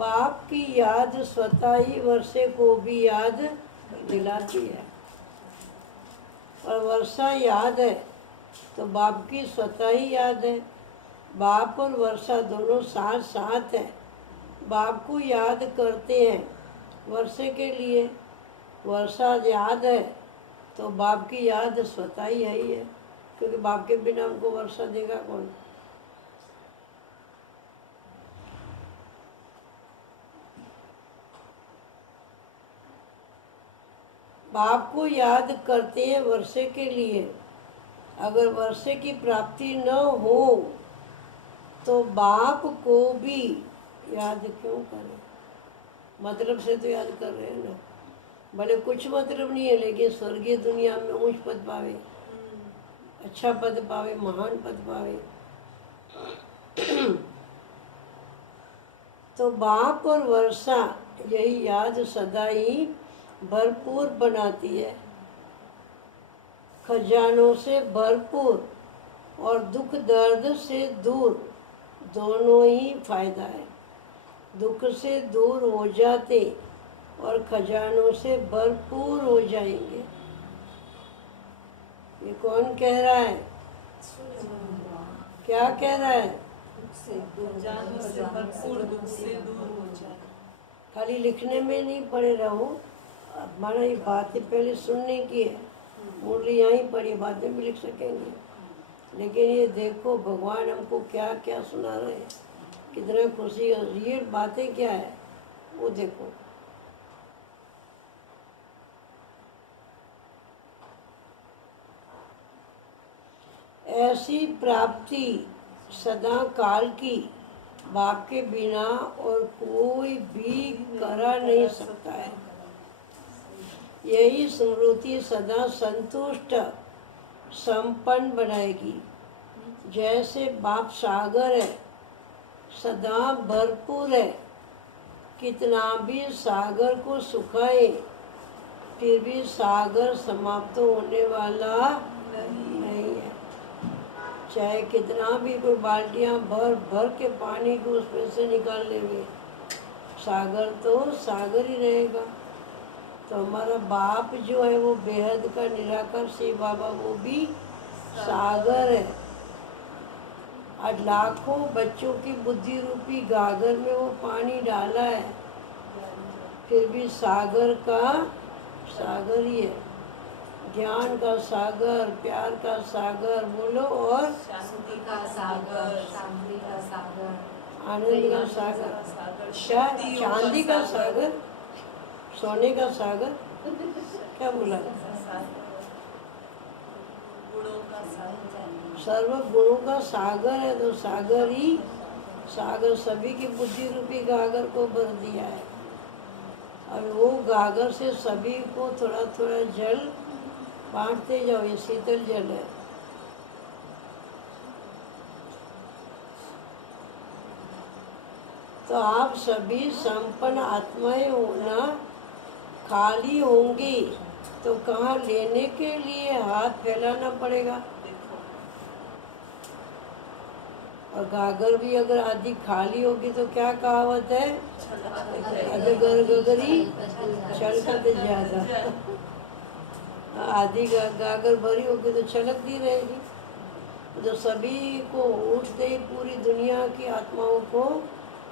बाप की याद स्वतः ही वर्षे को भी याद दिलाती है। और वर्षा याद है तो बाप की स्वतः ही याद है। बाप और वर्षा दोनों साथ साथ है। बाप को याद करते हैं वर्षे के लिए, वर्षा याद है तो बाप की याद स्वतः ही है, क्योंकि बाप के बिना हमको वर्षा देगा कौन। बाप को याद करते हैं वर्षे के लिए। अगर वर्षे की प्राप्ति न हो तो बाप को भी याद क्यों करें। मतलब से तो याद कर रहे हैं ना, भले कुछ मतलब नहीं है, लेकिन स्वर्गीय दुनिया में ऊंच पद पावे, अच्छा पद पावे, महान पद पावे। तो बाप और वर्षा यही याद सदा ही भरपूर बनाती है, खजानों से भरपूर और दुख दर्द से दूर, दोनों ही फायदा है। दुख से दूर हो जाते और खजानों से भरपूर हो जाएंगे। ये कौन कह रहा है? क्या कह रहा है? खजानों से भरपूर, दुख से दूर हो जाए। खाली लिखने में नहीं पढ़े रहो, हमारा ये बातें पहले सुनने की है। मुरली यहाँ पढ़ी, बाद में भी लिख सकेंगे, लेकिन ये देखो भगवान हमको क्या क्या सुना रहे हैं, कितना खुशी है। ये बातें क्या है वो देखो। ऐसी प्राप्ति सदा काल की बाप के बिना और कोई भी करा नहीं सकता है। यही स्मृति सदा संतुष्ट संपन्न बनाएगी। जैसे बाप सागर है, सदा भरपूर है, कितना भी सागर को सुखाए फिर भी सागर समाप्त होने वाला नहीं है। चाहे कितना भी कोई बाल्टियां भर भर के पानी को उसमें से निकाल लेंगे, सागर तो सागर ही रहेगा। तो हमारा बाप जो है वो बेहद का निराकार शिव बाबा, वो भी सागर है। आज लाखों बच्चों की बुद्धि रूपी गागर में वो पानी डाला है, फिर भी सागर का सागर ही है। ज्ञान का सागर, प्यार का सागर बोलो, और शांति का सागर, शांति का सागर, आनंद का सागर, क्या चांदी का सागर, सोने का सागर, क्या बोला? गुणों का सागर, सर्व गुणों का सागर है। तो सागर ही सागर सभी की बुद्धि रूपी गागर को भर दिया है। अब वो गागर से सभी को थोड़ा थोड़ा जल बांटते जाओ। ये शीतल जल है। तो आप सभी संपन्न आत्माएं होना, खाली होंगी तो कहाँ लेने के लिए हाथ फैलाना पड़ेगा। और गागर भी अगर आधी खाली होगी तो क्या कहावत है? अजगर गगरी छलकत ज्यादा। आधी गागर भरी होगी तो छलकती रहेगी। तो सभी को उठते ही पूरी दुनिया की आत्माओं को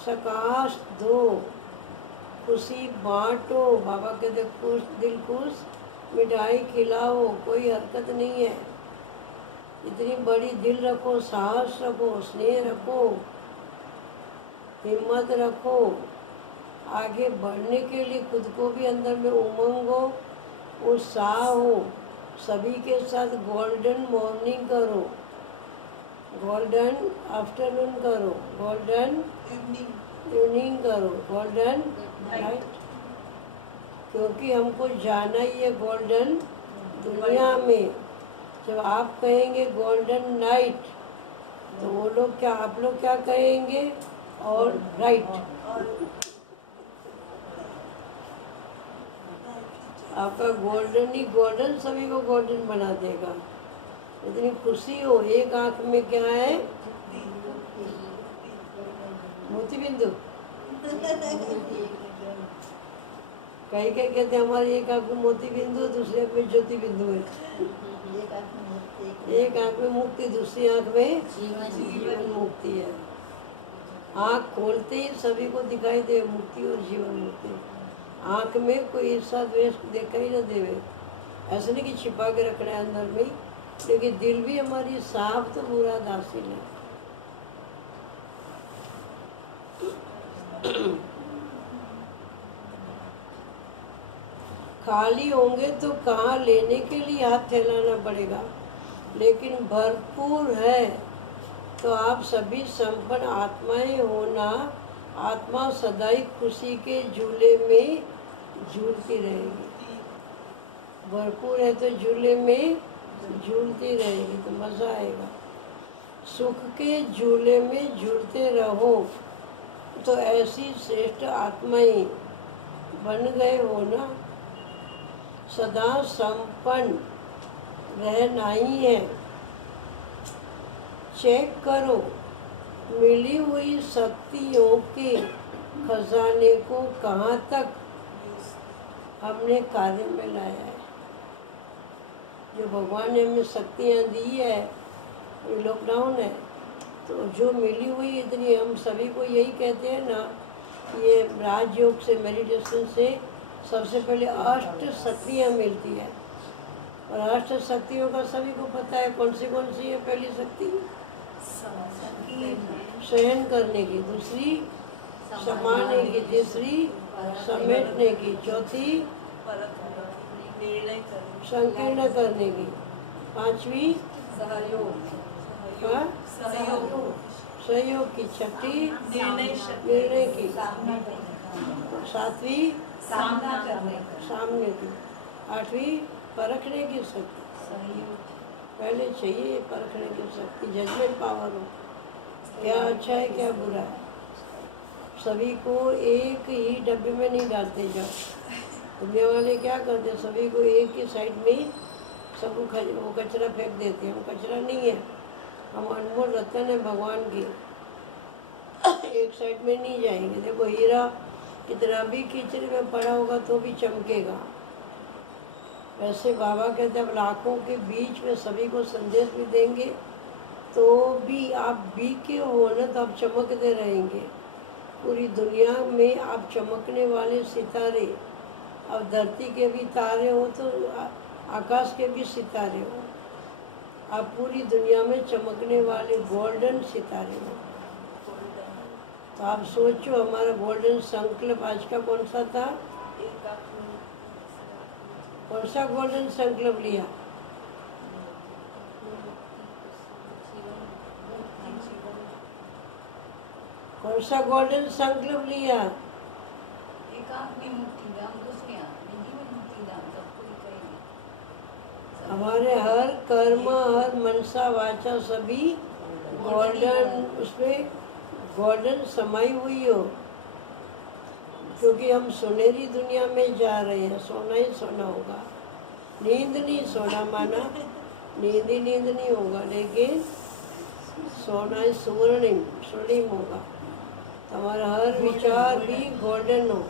सकाश दो, खुशी बांटो। बाबा कहते खुश दिल खुश, मिठाई खिलाओ, कोई हरकत नहीं है। इतनी बड़ी दिल रखो, साहस रखो, स्नेह रखो, हिम्मत रखो। आगे बढ़ने के लिए खुद को भी अंदर में उमंग हो, उत्साह हो। सभी के साथ गोल्डन मॉर्निंग करो, गोल्डन आफ्टरनून करो, गोल्डन इवनिंग करो, गोल्डन नाइट। क्योंकि हमको जाना ही है गोल्डन दुनिया में। जब आप कहेंगे गोल्डन नाइट तो वो लोग क्या, आप लोग क्या कहेंगे? और राइट। आपका गोल्डन ही गोल्डन सभी को गोल्डन बना देगा। इतनी खुशी हो। एक आंख में क्या है? मोती बिंदु। कई कई कहते हैं हमारी एक आंख में मोती बिंदु, दूसरी आंख में ज्योति बिंदु है। एक आंख में मुक्ति, दूसरी आंख में जीवन मुक्ति है। आंख खोलते ही सभी को दिखाई दे मुक्ति और जीवन मुक्ति। आंख में कोई ईर्षा द्वेष देखा ही न देवे। ऐसा नहीं कि छिपा के रखना है अंदर में ही, लेकिन दिल भी हमारी साफ तो बुरा दासिल है। खाली होंगे तो कहाँ लेने के लिए हाथ फैलाना पड़ेगा, लेकिन भरपूर है तो आप सभी संपन्न आत्माएं होना। आत्मा सदाई खुशी के झूले में झूलती रहेगी। भरपूर है तो झूले में झूलती रहेगी तो मज़ा आएगा। सुख के झूले में झूलते रहो तो ऐसी श्रेष्ठ आत्माएं बन गए हो ना। सदा संपन्न रहना ही है। चेक करो मिली हुई शक्तियों के खजाने को कहाँ तक हमने कार्य में लाया है। जो भगवान ने हमें शक्तियाँ दी है, ये लॉकडाउन है तो जो मिली हुई इतनी, हम सभी को यही कहते हैं ना, ये राजयोग से, मेडिटेशन से सबसे पहले अष्ट शक्तियाँ मिलती है। और अष्ट शक्तियों का सभी को पता है कौन सी है। पहली शक्ति सहन करने की, दूसरी समाने की, तीसरी समेटने की, चौथी संकीर्ण करने की, पांचवी सहयोग की, छठी निर्णय की, सातवीं सामने की, आठवीं परखने की शक्ति। पहले चाहिए परखने की शक्ति, जजमेंट पावर हो, क्या अच्छा है क्या बुरा है। सभी को एक ही डब्बे में नहीं डालते जाओ। दुनिया वाले क्या करते, सभी को एक ही साइड में सबको वो कचरा फेंक देते हैं। वो कचरा नहीं है, हम अनमोल रतन है भगवान की। एक साइड में नहीं जाएंगे। देखो हीरा कितना भी कीचड़ में पड़ा होगा तो भी चमकेगा। वैसे बाबा कहते हैं अब लाखों के बीच में सभी को संदेश भी देंगे तो भी आप बीके हो ना तो आप चमकते रहेंगे। पूरी दुनिया में आप चमकने वाले सितारे, अब धरती के भी तारे हो तो आकाश के भी सितारे हो, आप पूरी दुनिया में चमकने वाले गोल्डन सितारे हो। तो आप सोचो हमारा गोल्डन संकल्प आज का कौन सा था? कौन सा गोल्डन संकल्प लिया? कौन सा गोल्डन संकल्प लिया? हमारे हर कर्म, हर मनसा वाचा सभी गोल्डन, उसमें गोल्डन समाई हुई हो। क्योंकि हम सुनहरी दुनिया में जा रहे हैं, सोना ही सोना होगा। नींद नहीं सोना माना, नींद ही नींद नहीं होगा, लेकिन सोना ही स्वर्णिम होगा। हमारा हर विचार भी गोल्डन हो।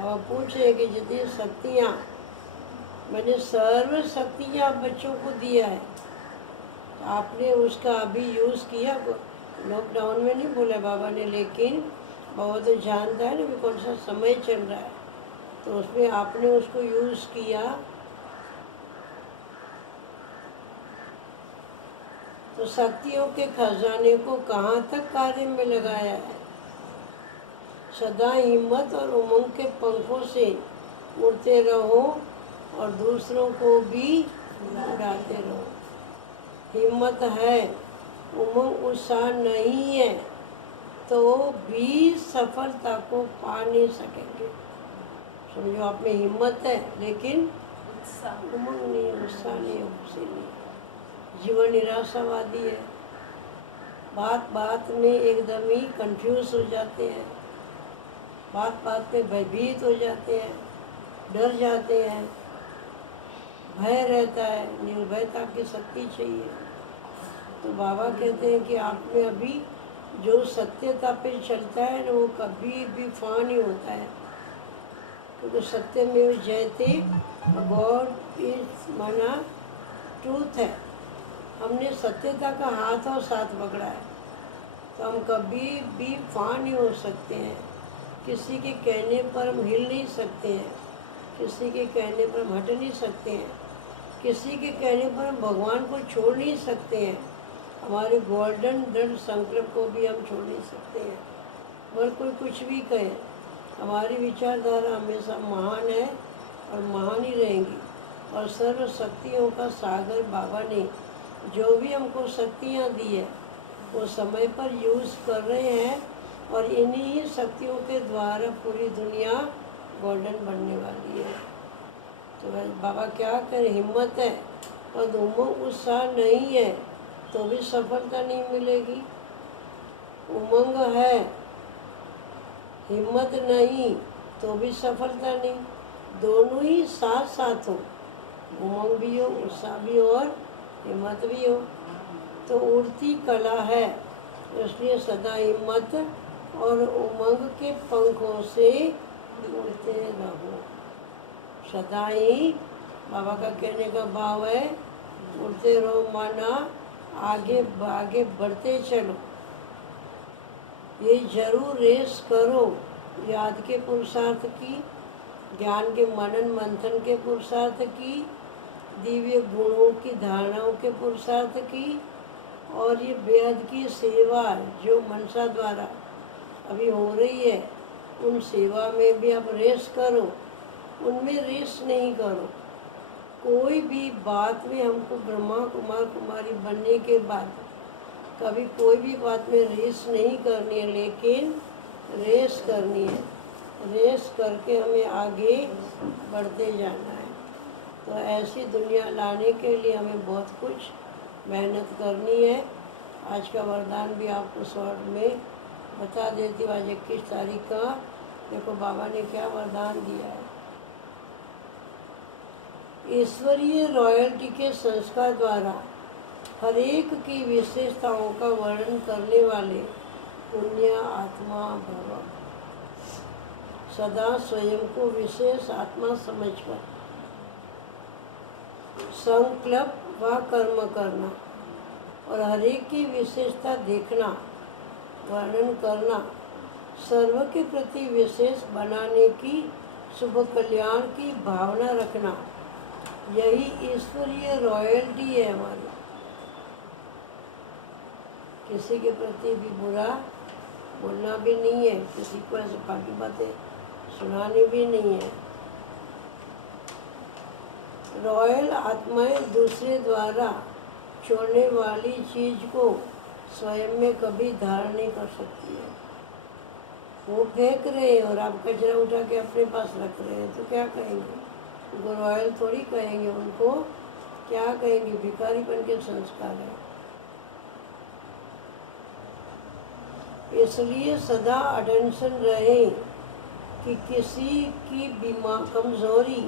और पूछे कि जितनी शक्तियाँ, मैंने सर्व शक्तियाँ बच्चों को दिया है, आपने उसका अभी यूज़ किया? लॉकडाउन में नहीं बोला बाबा ने, लेकिन बाबा तो जानता है ना भी कौन सा समय चल रहा है, तो उसमें आपने उसको यूज़ किया तो शक्तियों के खजाने को कहाँ तक कार्य में लगाया है। सदा हिम्मत और उमंग के पंखों से उड़ते रहो और दूसरों को भी उड़ाते रहो। हिम्मत है, उमंग उत्साह नहीं है तो भी सफलता को पा नहीं सकेंगे। समझो आप में हिम्मत है लेकिन उमंग नहीं है, उत्साह नहीं है, खुशी नहीं है। जीवन निराशावादी है, बात बात में एकदम ही कंफ्यूज हो जाते हैं, बात बात में भयभीत हो जाते हैं, डर जाते हैं, भय रहता है, निर्भयता की शक्ति चाहिए। तो बाबा कहते हैं कि आप में अभी जो सत्यता पे चलता है ना वो कभी भी फा नहीं होता है, क्योंकि सत्य में जयते, गॉड इज माना ट्रूथ है। हमने सत्यता का हाथ और साथ पकड़ा है, तो हम कभी भी फा नहीं हो सकते हैं। किसी के कहने पर हम हिल नहीं सकते हैं, किसी के कहने पर हम हट नहीं सकते हैं, किसी के कहने पर हम भगवान को छोड़ नहीं सकते हैं, हमारे गोल्डन दृढ़ संकल्प को भी हम छोड़ नहीं सकते हैं। और कोई कुछ भी कहे, हमारी विचारधारा हमेशा महान है और महान ही रहेंगी। और सर्व शक्तियों का सागर बाबा ने जो भी हमको शक्तियाँ दी है वो समय पर यूज़ कर रहे हैं, और इन्हीं ही शक्तियों के द्वारा पूरी दुनिया गोल्डन बनने वाली है। तो बस बाबा क्या करें, हिम्मत है और उमंग उत्साह नहीं है तो भी सफलता नहीं मिलेगी। उमंग है, हिम्मत नहीं तो भी सफलता नहीं। दोनों ही साथ साथ हो, उमंग भी हो, उत्साह भी हो और हिम्मत भी हो, तो उड़ती कला है। इसलिए सदा हिम्मत और उमंग के पंखों से उड़ते रहो। सदा ही बाबा का कहने का भाव है, उड़ते रहो माना आगे आगे बढ़ते चलो। ये जरूर रेस करो, याद के पुरुषार्थ की, ज्ञान के मनन मंथन के पुरुषार्थ की, दिव्य गुणों की धारणाओं के पुरुषार्थ की, और ये बेहद की सेवा जो मनसा द्वारा अभी हो रही है, उन सेवा में भी आप रेस करो, उनमें रेस नहीं करो। कोई भी बात में हमको ब्रह्मा कुमार कुमारी बनने के बाद कभी कोई भी बात में रेस नहीं करनी है, लेकिन रेस करनी है। रेस करके हमें आगे बढ़ते जाना है। तो ऐसी दुनिया लाने के लिए हमें बहुत कुछ मेहनत करनी है। आज का वरदान भी आपको शॉर्ट में बता देती हूँ। आज 21 तारीख का देखो बाबा ने क्या वरदान दिया है। ईश्वरीय रॉयल्टी के संस्कार द्वारा हर एक की विशेषताओं का वर्णन करने वाले पुण्य आत्मा भव। सदा स्वयं को विशेष आत्मा समझकर संकल्प व कर्म करना और हर एक की विशेषता देखना, वर्णन करना, सर्व के प्रति विशेष बनाने की शुभ कल्याण की भावना रखना, यही ईश्वरीय रॉयल्टी है हमारी। किसी के प्रति भी बुरा बोलना भी नहीं है, किसी को ऐसे फालतू बातें सुनानी भी नहीं है। रॉयल आत्माएं दूसरे द्वारा छोड़ने वाली चीज को स्वयं में कभी धारण नहीं कर सकती है। वो फेंक रहे हैं और आप कचरा उठा के अपने पास रख रहे हैं, तो क्या कहेंगे? उनको रॉयल थोड़ी कहेंगे, उनको क्या कहेंगे? भिखारीपन के संस्कार है। इसलिए सदा अटेंशन रहे कि किसी की कमजोरी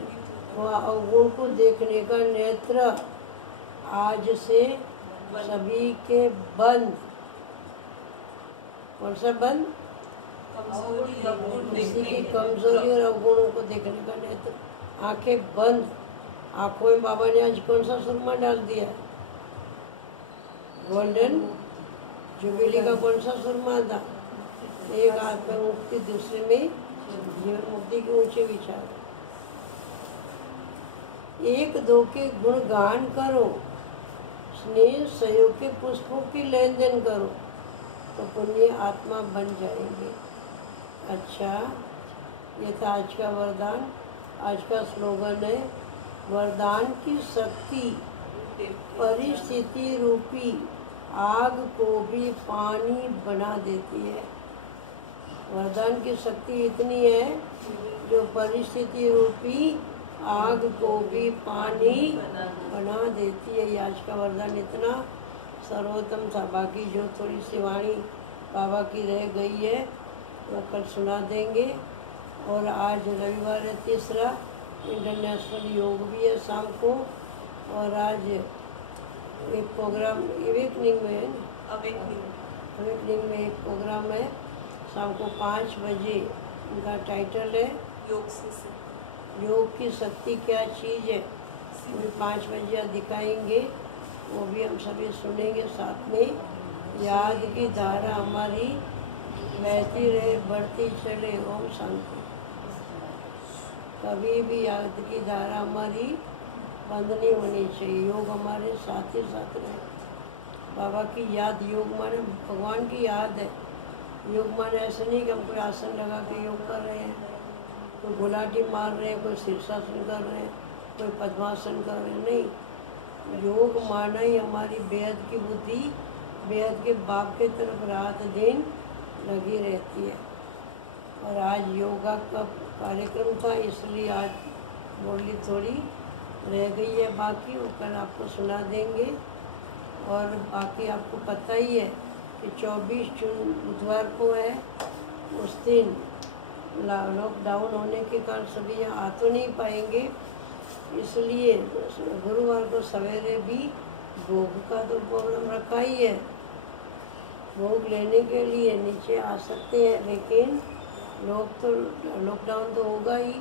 व अवगुण को देखने का नेत्र आज से सभी के बंद। कौन सा बंद? किसी की कमजोरी और अवगुणों को देखने का नेत्र, आंखें बंद। आंखों में बाबा ने आज कौन सा सुरमा डाल दिया? गोल्डन जुबिली का कौन सा सुरमा था? एक हाथ में मुक्ति, दूसरे में जीवन मुक्ति के ऊंचे विचार। एक दो के गुण गान करो, स्नेह सहयोग के पुष्पों की लेन देन करो, तो पुण्य आत्मा बन जाएंगे। अच्छा, ये था आज का वरदान। आज का स्लोगन है, वरदान की शक्ति परिस्थिति रूपी आग को भी पानी बना देती है। वरदान की शक्ति इतनी है जो परिस्थिति रूपी आग को भी पानी बना देती है। ये आज का वरदान इतना सर्वोत्तम था। बाकी जो थोड़ी सी वाणी बाबा की रह गई है वो कल सुना देंगे। और आज रविवार है, तीसरा इंटरनेशनल योग भी है शाम को। और आज एक प्रोग्राम इवेनिंग में है, अवेकनिंग में एक प्रोग्राम है शाम को 5 बजे। उनका टाइटल है योग से सिद्धि। योग की शक्ति क्या चीज़ है। वो 5 बजे दिखाएंगे, वो भी हम सभी सुनेंगे साथ में। याद की धारा हमारी बहती रहे, बढ़ती चले, ओम शांति। कभी भी याद की धारा हमारी बंद नहीं होनी चाहिए। योग हमारे साथ ही साथ रहे। बाबा की याद, योग माने भगवान की याद है। योग माने ऐसे नहीं कि हम कोई आसन लगा के योग कर रहे हैं, कोई गुलाटी मार रहे हैं, कोई शीर्षासन कर रहे हैं, कोई पद्मासन कर रहे हैं। नहीं, योग माना ही हमारी बेहद की बुद्धि बेहद के बाप के तरफ रात दिन लगी रहती है। और आज योगा का कार्यक्रम था, इसलिए आज बोली थोड़ी रह गई है बाकी, वो कल आपको सुना देंगे। और बाकी आपको पता ही है कि 24 जून बुधवार को है। उस दिन लॉकडाउन होने के कारण सभी यहाँ आ तो नहीं पाएंगे, इसलिए गुरुवार को सवेरे भी भोग का तो प्रोग्राम रखा ही है। भोग लेने के लिए नीचे आ सकते हैं, लेकिन लॉकडाउन तो होगा ही।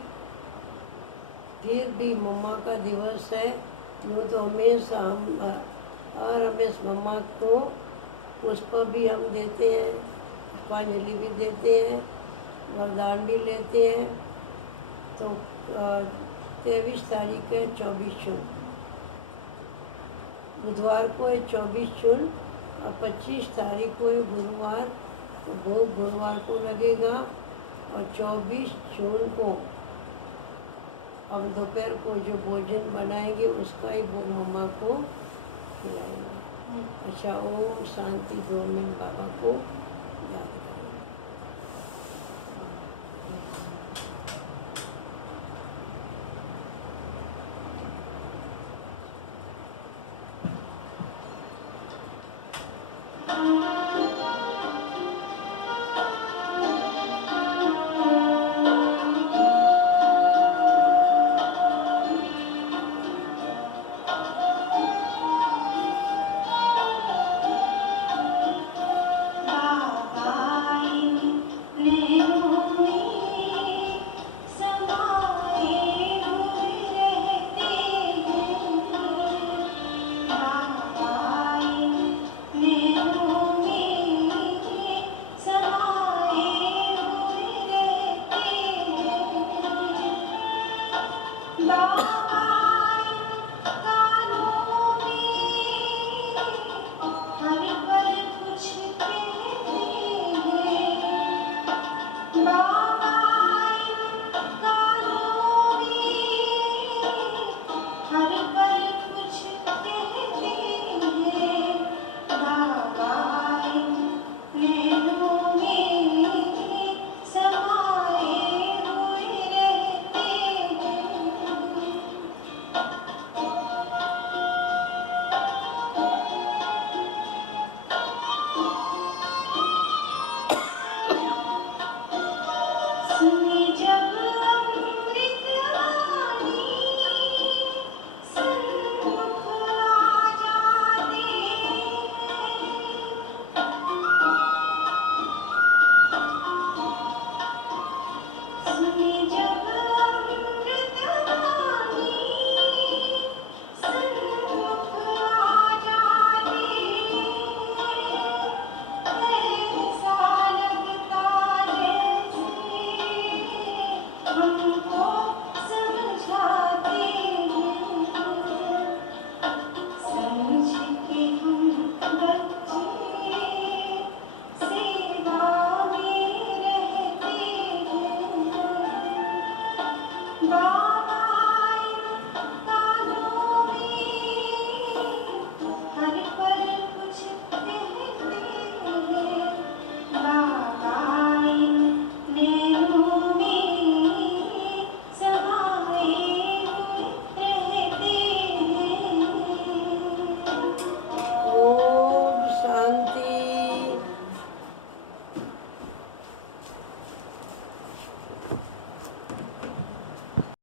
फिर भी मम्मा का दिवस है, यूँ तो हमेशा हम और हमेशा मम्मा को पुष्प भी हम देते हैं, पुष्पांजलि भी देते हैं, वरदान भी लेते हैं। तो 23 तारीख है 24 जून, बुधवार को है 24 जून, और 25 तारीख को है गुरुवार। तो भोग गुरुवार को लगेगा, और 24 जून को हम दोपहर को जो भोजन बनाएंगे उसका ही भोग मम्मा को खिलाएंगे। अच्छा, ओम शांति। 2 मिनट बाबा को